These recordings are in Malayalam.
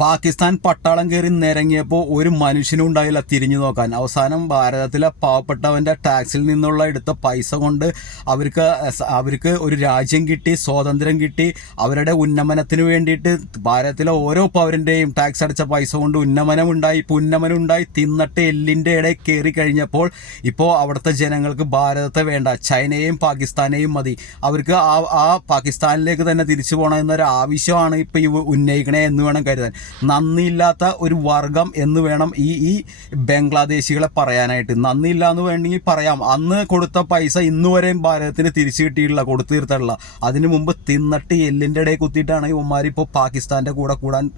പാകിസ്ഥാൻ പട്ടാളം കയറി നിരങ്ങിയപ്പോൾ ഒരു മനുഷ്യനും ഉണ്ടായില്ല. തിരിഞ്ഞു നോക്കാൻ. അവസാനം ഭാരതത്തിലെ പാവപ്പെട്ടവന്റെ ടാക്സിൽ നിന്നുള്ള എടുത്ത പൈസ കൊണ്ട് അവർക്ക് അവർക്ക് ഒരു രാജ്യം കിട്ടി സ്വാതന്ത്ര്യം കിട്ടി. അവരുടെ ഉന്നമനത്തിന് വേണ്ടിയിട്ട് ഭാരതത്തിലെ ഓരോ പൗരന്റെയും ടാക്സ് അടച്ച പൈസ കൊണ്ട് ഉന്നമനം ഉണ്ടായി ഇപ്പോൾ ഉന്നമനം ഉണ്ടായി തിന്നിട്ട് എല്ലിന്റെ ഇടയിൽ കയറി കഴിഞ്ഞപ്പോൾ ഇപ്പോൾ അവിടുത്തെ ജനങ്ങൾക്ക് ഭാരതത്തെ വേണ്ട. ചൈനയെയും പാകിസ്ഥാനെയും മതി. അവർക്ക് ആ ആ പാകിസ്ഥാനിലേക്ക് തന്നെ തിരിച്ചു പോകണം എന്നൊരു ആവശ്യമാണ് ഇപ്പോൾ ഈ ഉന്നയിക്കണേ എന്ന് വേണം കരുതാൻ. നന്ദിയില്ലാത്ത ഒരു വർഗം എന്ന് വേണം ഈ ഈ ബംഗ്ലാദേശികളെ പറയാനായിട്ട്. നന്ദിയില്ല എന്ന് വേണമെങ്കിൽ പറയാം. അന്ന് കൊടുത്ത പൈസ ഇന്ന് വരെയും ഭാരതത്തിന് തിരിച്ചു കിട്ടിയിട്ടില്ല കൊടുത്തു തീർത്തിട്ടില്ല. അതിനു മുമ്പ് തിന്നിട്ട് എല്ലിന്റെ ഇടയിൽ കുത്തിയിട്ടാണ് ഇവന്മാർ ഇപ്പോൾ പാകിസ്ഥാന്റെ കൂടെ കൂടാൻ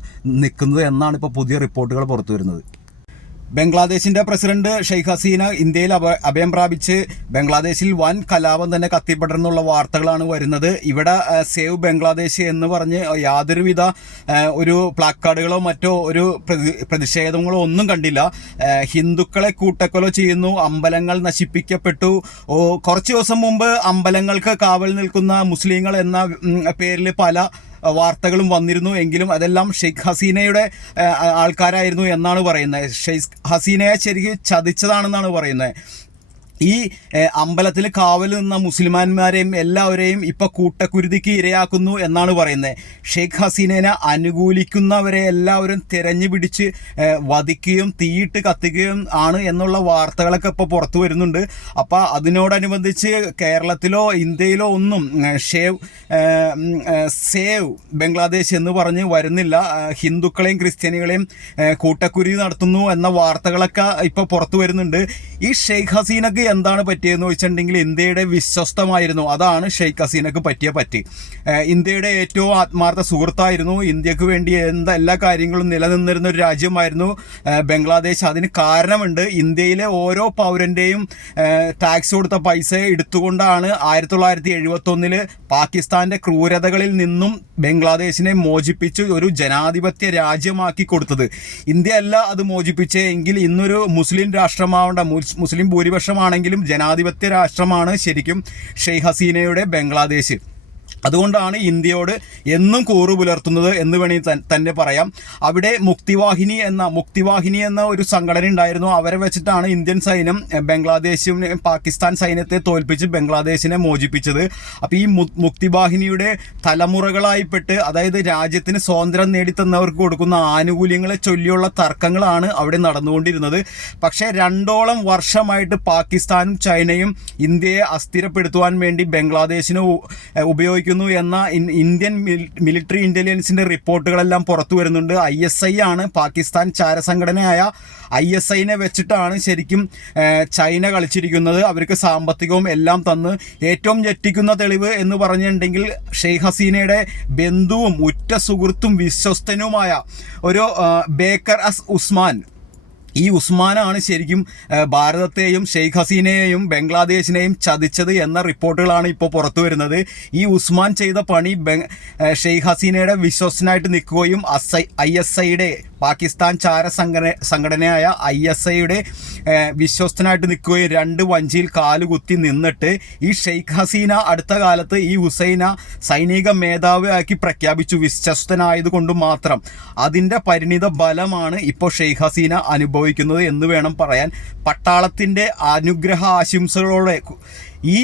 നിൽക്കുന്നത് എന്നാണ് ഇപ്പോൾ പുതിയ റിപ്പോർട്ടുകൾ പുറത്തു വരുന്നത്. ബംഗ്ലാദേശിന്റെ പ്രസിഡന്റ് ഷെയ്ഖ് ഹസീന ഇന്ത്യയിൽ അഭയം പ്രാപിച്ച് ബംഗ്ലാദേശിൽ വൻ കലാപം തന്നെ കത്തിപ്പടർന്നുള്ള വാർത്തകളാണ് വരുന്നത്. ഇവിടെ സേവ് ബംഗ്ലാദേശ് എന്ന് പറഞ്ഞ് യാതൊരുവിധ ഒരു പ്ലാക്കാർഡുകളോ മറ്റോ ഒരു പ്രതി പ്രതിഷേധങ്ങളോ ഒന്നും കണ്ടില്ല. ഹിന്ദുക്കളെ കൂട്ടക്കൊല ചെയ്യുന്നു അമ്പലങ്ങൾ നശിപ്പിക്കപ്പെട്ടു. കുറച്ച് ദിവസം മുമ്പ് അമ്പലങ്ങൾക്ക് കാവൽ നിൽക്കുന്ന മുസ്ലിങ്ങൾ എന്ന പേരിൽ പല വാർത്തകളും വന്നിരുന്നു. എങ്കിലും അതെല്ലാം ഷെയ്ഖ് ഹസീനയുടെ ആൾക്കാരായിരുന്നു എന്നാണ് പറയുന്നത്. ഷെയ്ഖ് ഹസീനയെ ശരിക്കും ചതിച്ചതാണെന്നാണ് പറയുന്നത്. ഈ അമ്പലത്തിൽ കാവൽ നിന്ന മുസ്ലിമാന്മാരെയും എല്ലാവരെയും ഇപ്പൊ കൂട്ടക്കുരുതിക്ക് ഇരയാക്കുന്നു എന്നാണ് പറയുന്നത് ഷെയ്ഖ് ഹസീനെ അനുകൂലിക്കുന്നവരെ എല്ലാവരും തിരഞ്ഞു പിടിച്ച് വധിക്കുകയും തീയിട്ട് കത്തിക്കുകയും ആണ് എന്നുള്ള വാർത്തകളൊക്കെ ഇപ്പോൾ പുറത്തു വരുന്നുണ്ട്. അപ്പോൾ അതിനോടനുബന്ധിച്ച് കേരളത്തിലോ ഇന്ത്യയിലോ ഒന്നും ഷേവ് സേവ് ബംഗ്ലാദേശ് എന്ന് പറഞ്ഞ് വരുന്നില്ല. ഹിന്ദുക്കളെയും ക്രിസ്ത്യാനികളെയും കൂട്ടക്കുരുതി നടത്തുന്നു എന്ന വാർത്തകളൊക്കെ ഇപ്പോൾ പുറത്തു വരുന്നുണ്ട്. ഈ ഷെയ്ഖ് ഹസീനക്ക് എന്താണ് പറ്റിയതെന്ന് വെച്ചിട്ടുണ്ടെങ്കിൽ ഇന്ത്യയുടെ വിശ്വസ്തമായിരുന്നു. അതാണ് ഷെയ്ഖ് ഹസീനക്ക് പറ്റിയ പറ്റി. ഇന്ത്യയുടെ ഏറ്റവും ആത്മാർത്ഥ സുഹൃത്തായിരുന്നു. ഇന്ത്യയ്ക്ക് വേണ്ടി എന്താ എല്ലാ കാര്യങ്ങളും നിലനിന്നിരുന്ന ഒരു രാജ്യമായിരുന്നു ബംഗ്ലാദേശ്. അതിന് കാരണമുണ്ട് ഇന്ത്യയിലെ ഓരോ പൗരന്റെയും ടാക്സ് കൊടുത്ത പൈസ എടുത്തുകൊണ്ടാണ് ആയിരത്തി തൊള്ളായിരത്തി എഴുപത്തൊന്നിൽ പാകിസ്ഥാന്റെ ക്രൂരതകളിൽ നിന്നും ബംഗ്ലാദേശിനെ മോചിപ്പിച്ച് ഒരു ജനാധിപത്യ രാജ്യമാക്കി കൊടുത്തത്. ഇന്ത്യ അല്ല അത് മോചിപ്പിച്ചേ എങ്കിൽ ഇന്നൊരു മുസ്ലിം രാഷ്ട്രമാവേണ്ട മുസ്ലിം ഭൂരിപക്ഷമാണെങ്കിലും ജനാധിപത്യ രാഷ്ട്രമാണ് ശരിക്കും ഷെയ്ഖ് ഹസീനയുടെ ബംഗ്ലാദേശ്. അതുകൊണ്ടാണ് ഇന്ത്യയോട് എന്നും കൂറു പുലർത്തുന്നത് എന്ന് വേണമെങ്കിൽ തന്നെ പറയാം. അവിടെ മുക്തിവാഹിനി എന്ന മുക്തിവാഹിനി എന്ന ഒരു സംഘടന ഉണ്ടായിരുന്നു. അവരെ വെച്ചിട്ടാണ് ഇന്ത്യൻ സൈന്യം ബംഗ്ലാദേശും പാകിസ്ഥാൻ സൈന്യത്തെ തോൽപ്പിച്ച് ബംഗ്ലാദേശിനെ മോചിപ്പിച്ചത്. അപ്പോൾ ഈ മുക്തിവാഹിനിയുടെ തലമുറകളായിപ്പെട്ട് അതായത് രാജ്യത്തിന് സ്വാതന്ത്ര്യം നേടിത്തന്നവർക്ക് കൊടുക്കുന്ന ആനുകൂല്യങ്ങളെ ചൊല്ലിയുള്ള തർക്കങ്ങളാണ് അവിടെ നടന്നുകൊണ്ടിരുന്നത്. പക്ഷേ രണ്ടോളം വർഷമായിട്ട് പാകിസ്ഥാനും ചൈനയും ഇന്ത്യയെ അസ്ഥിരപ്പെടുത്തുവാൻ വേണ്ടി ബംഗ്ലാദേശിനെ ഉ- ഉപയോഗിക്കുന്നു എന്ന ഇന്ത്യൻ മിലിറ്ററി ഇന്റലിജൻസിന്റെ റിപ്പോർട്ടുകളെല്ലാം പുറത്തു വരുന്നുണ്ട്. ഐ എസ് ഐ ആണ് പാകിസ്ഥാൻ ചാരസംഘടനയായ ഐ എസ് ഐനെ വെച്ചിട്ടാണ് ശരിക്കും ചൈന കളിച്ചിരിക്കുന്നത്. അവർക്ക് സാമ്പത്തികവും എല്ലാം തന്ന് ഏറ്റവും ഞെട്ടിക്കുന്ന തെളിവ് എന്ന് പറഞ്ഞിട്ടുണ്ടെങ്കിൽ ഷെയ്ഖ് ഹസീനയുടെ ബന്ധുവും ഉറ്റ സുഹൃത്തും വിശ്വസ്തനുമായ ഒരു ബേക്കർ അസ് ഉസ്മാൻ ഈ ഉസ്മാനാണ് ശരിക്കും ഭാരതത്തെയും ഷെയ്ഖ് ഹസീനയെയും ബംഗ്ലാദേശിനെയും ചതിച്ചത് എന്ന റിപ്പോർട്ടുകളാണ് ഇപ്പോൾ പുറത്തു വരുന്നത്. ഈ ഉസ്മാൻ ചെയ്ത പണി ഷെയ്ഖ് ഹസീനയുടെ വിശ്വസനായിട്ട് നിൽക്കുകയും അസ് ഐ എസ് ഐയുടെ പാകിസ്ഥാൻ ചാര സംഘടന സംഘടനയായ ഐ എസ് ഐയുടെ വിശ്വസ്തനായിട്ട് നിൽക്കുകയും രണ്ട് വഞ്ചിയിൽ കാലുകുത്തി നിന്നിട്ട് ഈ ഷെയ്ഖ് ഹസീന അടുത്ത കാലത്ത് ഈ ഹുസൈന സൈനിക മേധാവിയാക്കി പ്രഖ്യാപിച്ചു. വിശ്വസ്തനായതുകൊണ്ട് മാത്രം. അതിന്റെ പരിണിത ബലമാണ് ഇപ്പോൾ ഷെയ്ഖ് ഹസീന അനുഭവിക്കുന്നത് എന്ന് വേണം പറയാൻ. പട്ടാളത്തിന്റെ അനുഗ്രഹ ആശംസകളോടെ ഈ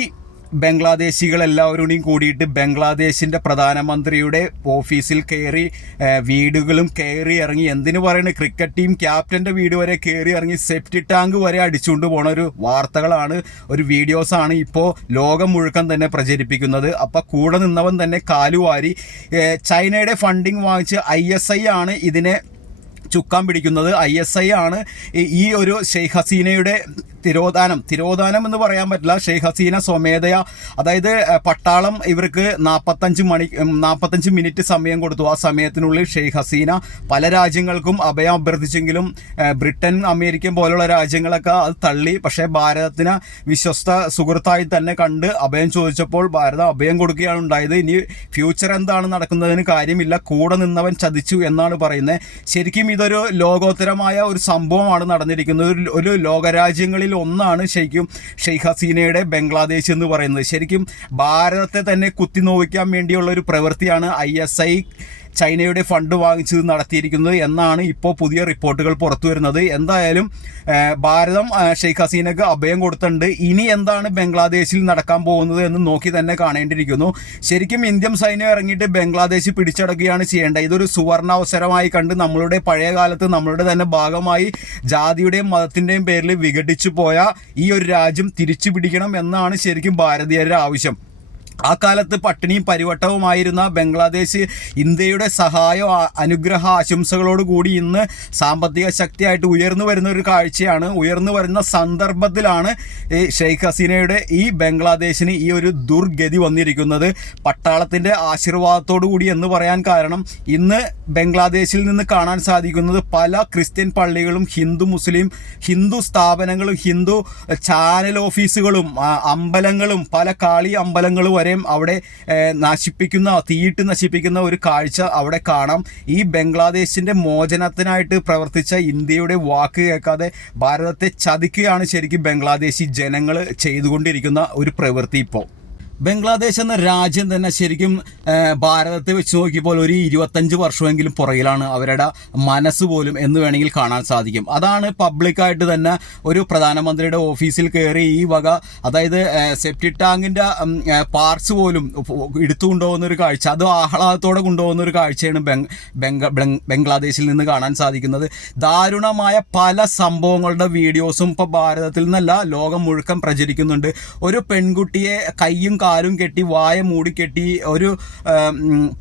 ബംഗ്ലാദേശികൾ എല്ലാവരോടും കൂടിയിട്ട് ബംഗ്ലാദേശിന്റെ പ്രധാനമന്ത്രിയുടെ ഓഫീസിൽ കയറി വീടുകളും കയറി ഇറങ്ങി എന്തിനു പറയുന്നത് ക്രിക്കറ്റ് ടീം ക്യാപ്റ്റന്റെ വീട് വരെ കയറി ഇറങ്ങി സെപ്റ്റി ടാങ്ക് വരെ അടിച്ചുകൊണ്ട് പോണ ഒരു വാർത്തകളാണ് ഒരു വീഡിയോസാണ് ഇപ്പോൾ ലോകം മുഴുക്കൻ തന്നെ പ്രചരിപ്പിക്കുന്നത്. അപ്പോൾ കൂടെ നിന്നവൻ തന്നെ കാലുവാരി ചൈനയുടെ ഫണ്ടിങ് വാങ്ങിച്ച് ഐ ആണ് ഇതിനെ ചുക്കാൻ പിടിക്കുന്നത് ഐ എസ് ഐ ആണ്. ഈ- ഒരു ഷെയ്ഖ് ഹസീനയുടെ തിരോധാനം. തിരോധാനം എന്ന് പറയാൻ പറ്റില്ല. ഷെയ്ഖ് ഹസീന സ്വമേധയ. അതായത് പട്ടാളം ഇവർക്ക് നാൽപ്പത്തഞ്ച് മണി നാൽപ്പത്തഞ്ച് മിനിറ്റ് സമയം കൊടുത്തു. ആ സമയത്തിനുള്ളിൽ ഷെയ്ഖ് ഹസീന പല രാജ്യങ്ങൾക്കും അഭയം അഭ്യർത്ഥിച്ചെങ്കിലും ബ്രിട്ടൻ അമേരിക്കൻ പോലുള്ള രാജ്യങ്ങളൊക്കെ അത് തള്ളി. പക്ഷേ ഭാരതത്തിന് വിശ്വസ്ത സുഹൃത്തായി തന്നെ കണ്ട് അഭയം ചോദിച്ചപ്പോൾ ഭാരതം അഭയം കൊടുക്കുകയാണ് ഉണ്ടായത്. ഇനി ഫ്യൂച്ചർ എന്താണ് നടക്കുന്നതിന് കാര്യമില്ല. കൂടെ നിന്നവൻ ചതിച്ചു എന്നാണ് പറയുന്നത്. ശരിക്കും ഇതൊരു ലോകോത്തരമായ ഒരു സംഭവമാണ് നടന്നിരിക്കുന്നത്. ഒരു ഒരു ലോകരാജ്യങ്ങളിൽ ഒന്നാണ് ശരിക്കും ഷെയ്ഖ് ഹസീനയുടെ ബംഗ്ലാദേശ് എന്ന് പറയുന്നത്. ശരിക്കും ഭാരതത്തെ തന്നെ കുത്തി നോവിക്കാൻ വേണ്ടിയുള്ള ഒരു പ്രവൃത്തിയാണ് ഐ എസ് ഐ ചൈനയുടെ ഫണ്ട് വാങ്ങിച്ചത് നടത്തിയിരിക്കുന്നത് എന്നാണ് ഇപ്പോൾ പുതിയ റിപ്പോർട്ടുകൾ പുറത്തു വരുന്നത്. എന്തായാലും ഭാരതം ഷെയ്ഖ് ഹസീനക്ക് അഭയം കൊടുത്തിട്ടുണ്ട്. ഇനി എന്താണ് ബംഗ്ലാദേശിൽ നടക്കാൻ പോകുന്നത് എന്ന് നോക്കി തന്നെ കാണേണ്ടിയിരിക്കുന്നു. ശരിക്കും ഇന്ത്യൻ സൈന്യം ഇറങ്ങിയിട്ട് ബംഗ്ലാദേശ് പിടിച്ചടക്കുകയാണ് ചെയ്യേണ്ടത്. ഇതൊരു സുവർണ അവസരമായി കണ്ട് നമ്മളുടെ പഴയ കാലത്ത് നമ്മളുടെ തന്നെ ഭാഗമായി ജാതിയുടെയും മതത്തിന്റെയും പേരിൽ വിഘടിച്ചു പോയ ഈ ഒരു രാജ്യം തിരിച്ചു പിടിക്കണം എന്നാണ് ശരിക്കും ഭാരതീയരുടെ ആവശ്യം. ആ കാലത്ത് പട്ടിണിയും പരിവട്ടവുമായിരുന്ന ബംഗ്ലാദേശ് ഇന്ത്യയുടെ സഹായ അനുഗ്രഹ ആശംസകളോട് കൂടി ഇന്ന് സാമ്പത്തിക ശക്തിയായിട്ട് ഉയർന്നു വരുന്ന ഒരു കാഴ്ചയാണ്. ഉയർന്നു വരുന്ന സന്ദർഭത്തിലാണ് ഈ ഷെയ്ഖ് ഹസീനയുടെ ഈ ബംഗ്ലാദേശിന് ഈ ഒരു ദുർഗതി വന്നിരിക്കുന്നത്. പട്ടാളത്തിന്റെ ആശീർവാദത്തോടു കൂടി എന്ന് പറയാൻ കാരണം ഇന്ന് ബംഗ്ലാദേശിൽ നിന്ന് കാണാൻ സാധിക്കുന്നത് പല ക്രിസ്ത്യൻ പള്ളികളും ഹിന്ദു മുസ്ലിം ഹിന്ദു സ്ഥാപനങ്ങളും ഹിന്ദു ചാനൽ ഓഫീസുകളും അമ്പലങ്ങളും പല കാളി അമ്പലങ്ങളും വരെയും അവിടെ നശിപ്പിക്കുന്ന തീയിട്ട് നശിപ്പിക്കുന്ന ഒരു കാഴ്ച അവിടെ കാണാം. ഈ ബംഗ്ലാദേശിന്റെ മോചനത്തിനായിട്ട് പ്രവർത്തിച്ച ഇന്ത്യയുടെ വാക്ക് കേൾക്കാതെ ഭാരതത്തെ ചതിക്കുകയാണ് ശരിക്കും ബംഗ്ലാദേശി ജനങ്ങൾ ചെയ്തുകൊണ്ടിരിക്കുന്ന ഒരു പ്രവൃത്തി ഇപ്പോൾ. ബംഗ്ലാദേശ് എന്ന രാജ്യം തന്നെ ശരിക്കും ഭാരതത്തെ വെച്ച് നോക്കിയപ്പോൾ ഒരു ഇരുപത്തഞ്ച് വർഷമെങ്കിലും പുറകിലാണ് അവരുടെ മനസ്സ് പോലും എന്ന് വേണമെങ്കിൽ കാണാൻ സാധിക്കും. അതാണ് പബ്ലിക്കായിട്ട് തന്നെ ഒരു പ്രധാനമന്ത്രിയുടെ ഓഫീസിൽ കയറി ഈ വക അതായത് സെപ്റ്റി ടാങ്കിന്റെ പാർട്സ് പോലും എടുത്തു കൊണ്ടുപോകുന്ന ഒരു കാഴ്ച അത് ആഹ്ലാദത്തോടെ കൊണ്ടുപോകുന്ന ഒരു കാഴ്ചയാണ് ബംഗ ബംഗ്ലാദേശിൽ നിന്ന് കാണാൻ സാധിക്കുന്നത്. ദാരുണമായ പല സംഭവങ്ങളുടെ വീഡിയോസും ഇപ്പോൾ ഭാരതത്തിൽ നിന്നല്ല ലോകം മുഴുക്കം പ്രചരിക്കുന്നുണ്ട്. ഒരു പെൺകുട്ടിയെ കൈയും കാലും കെട്ടി വായ മൂടിക്കെട്ടി ഒരു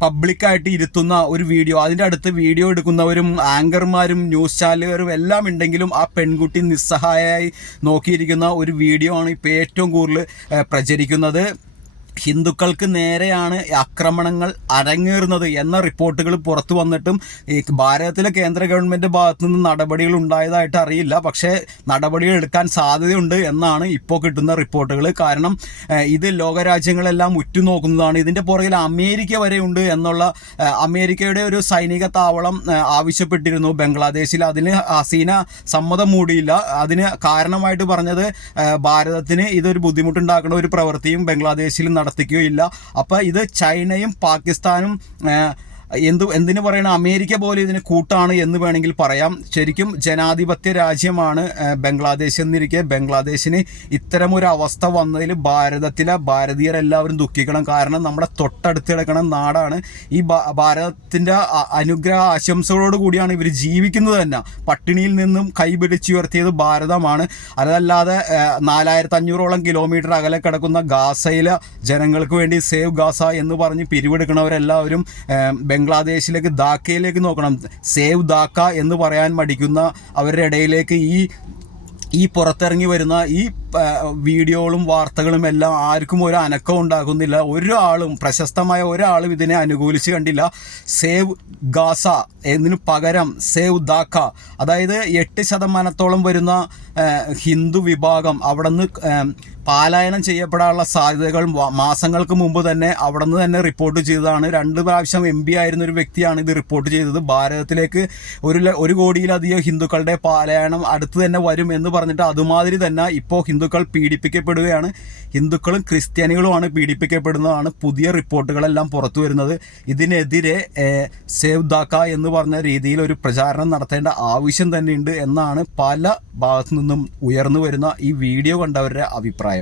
പബ്ലിക്കായിട്ട് ഇരുത്തുന്ന ഒരു വീഡിയോ അതിന്റെ അടുത്ത് വീഡിയോ എടുക്കുന്നവരും ആങ്കർമാരും ന്യൂസ് ചാനലുകാരും എല്ലാം ഉണ്ടെങ്കിലും ആ പെൺകുട്ടി നിസ്സഹായമായി നോക്കിയിരിക്കുന്ന ഒരു വീഡിയോ ആണ് ഇപ്പോൾ ഏറ്റവും കൂടുതൽ പ്രചരിക്കുന്നത്. ഹിന്ദുക്കൾക്ക് നേരെയാണ് ആക്രമണങ്ങൾ അരങ്ങേറുന്നത് എന്ന റിപ്പോർട്ടുകൾ പുറത്തു വന്നിട്ടും ഈ ഭാരതത്തിലെ കേന്ദ്ര ഗവൺമെന്റ് ഭാഗത്തു നിന്ന് നടപടികൾ ഉണ്ടായതായിട്ട് അറിയില്ല. പക്ഷേ നടപടികൾ എടുക്കാൻ സാധ്യതയുണ്ട് എന്നാണ് ഇപ്പോൾ കിട്ടുന്ന റിപ്പോർട്ടുകൾ. കാരണം ഇത് ലോകരാജ്യങ്ങളെല്ലാം ഉറ്റുനോക്കുന്നതാണ്. ഇതിന്റെ പുറകിൽ അമേരിക്ക വരെ ഉണ്ട് എന്നുള്ള അമേരിക്കയുടെ ഒരു സൈനിക താവളം ആവശ്യപ്പെട്ടിരുന്നു. ബംഗ്ലാദേശിൽ അതിന് ഹസീന സമ്മതം മൂടിയില്ല. അതിന് കാരണമായിട്ട് പറഞ്ഞത് ഭാരതത്തിന് ഇതൊരു ബുദ്ധിമുട്ടുണ്ടാക്കുന്ന ഒരു പ്രവൃത്തിയും ബംഗ്ലാദേശിൽ നടത്തിക്കുകയില്ല അപ്പോൾ ഇത് ചൈനയും പാകിസ്ഥാനും എന്തു എന്തിന് പറയണ? അമേരിക്ക പോലെ ഇതിന് കൂട്ടാണ് എന്ന് വേണമെങ്കിൽ പറയാം. ശരിക്കും ജനാധിപത്യ രാജ്യമാണ് ബംഗ്ലാദേശ് എന്നിരിക്കെ. ബംഗ്ലാദേശിന് ഇത്തരമൊരു അവസ്ഥ വന്നതിൽ ഭാരതത്തിലെ ഭാരതീയരെല്ലാവരും ദുഃഖിക്കണം. കാരണം നമ്മുടെ തൊട്ടടുത്ത് കിടക്കുന്ന നാടാണ്. ഈ ഭാരതത്തിന്റെ അനുഗ്രഹ ആശംസകളോട് കൂടിയാണ് ഇവർ ജീവിക്കുന്നത് തന്നെ. പട്ടിണിയിൽ നിന്നും കൈപിടിച്ചുയർത്തിയത് ഭാരതമാണ്. അതല്ലാതെ നാലായിരത്തി അഞ്ഞൂറോളം കിലോമീറ്റർ അകലെ കിടക്കുന്ന ഗാസയിലെ ജനങ്ങൾക്ക് വേണ്ടി സേവ് ഗാസ എന്ന് പറഞ്ഞ് പിരിവെടുക്കുന്നവരെല്ലാവരും ബംഗ്ലാദേശിലേക്ക് ധാക്കയിലേക്ക് നോക്കണം. സേവ് ധാക്ക എന്ന് പറയാൻ മടിക്കുന്ന അവരുടെ ഇടയിലേക്ക് ഈ ഈ പുറത്തിറങ്ങി വരുന്ന ഈ വീഡിയോകളും വാർത്തകളും എല്ലാം ആർക്കും ഒരു അനക്കം ഉണ്ടാകുന്നില്ല. ഒരാളും പ്രശസ്തമായ ഒരാളും ഇതിനെ അനുകൂലിച്ച് കണ്ടില്ല. സേവ് ഗാസ എന്നതിന് പകരം സേവ് ദാക്ക അതായത് എട്ട് ശതമാനത്തോളം വരുന്ന ഹിന്ദു വിഭാഗം അവിടെ നിന്ന് പാലായനം ചെയ്യപ്പെടാനുള്ള സാധ്യതകൾ മാസങ്ങൾക്ക് മുമ്പ് തന്നെ അവിടെ നിന്ന് തന്നെ റിപ്പോർട്ട് ചെയ്തതാണ്. രണ്ട് പ്രാവശ്യം എം പി ആയിരുന്ന ഒരു വ്യക്തിയാണ് ഇത് റിപ്പോർട്ട് ചെയ്തത്. ഭാരതത്തിലേക്ക് ഒരു ഒരു കോടിയിലധികം ഹിന്ദുക്കളുടെ പാലായനം അടുത്ത് തന്നെ വരും എന്ന് പറഞ്ഞിട്ട് അതുമാതിരി തന്നെ ഇപ്പോൾ ഹിന്ദുക്കൾ പീഡിപ്പിക്കപ്പെടുകയാണ്. ഹിന്ദുക്കളും ക്രിസ്ത്യാനികളുമാണ് പീഡിപ്പിക്കപ്പെടുന്നതാണ് പുതിയ റിപ്പോർട്ടുകളെല്ലാം പുറത്തു വരുന്നത്. ഇതിനെതിരെ സേവ് ദാക്ക എന്ന് പറഞ്ഞ രീതിയിൽ ഒരു പ്രചാരണം നടത്തേണ്ട ആവശ്യം തന്നെയുണ്ട് എന്നാണ് പല ഭാഗത്തു നിന്നും ഉയർന്നു വരുന്ന ഈ വീഡിയോ കണ്ടവരുടെ അഭിപ്രായം.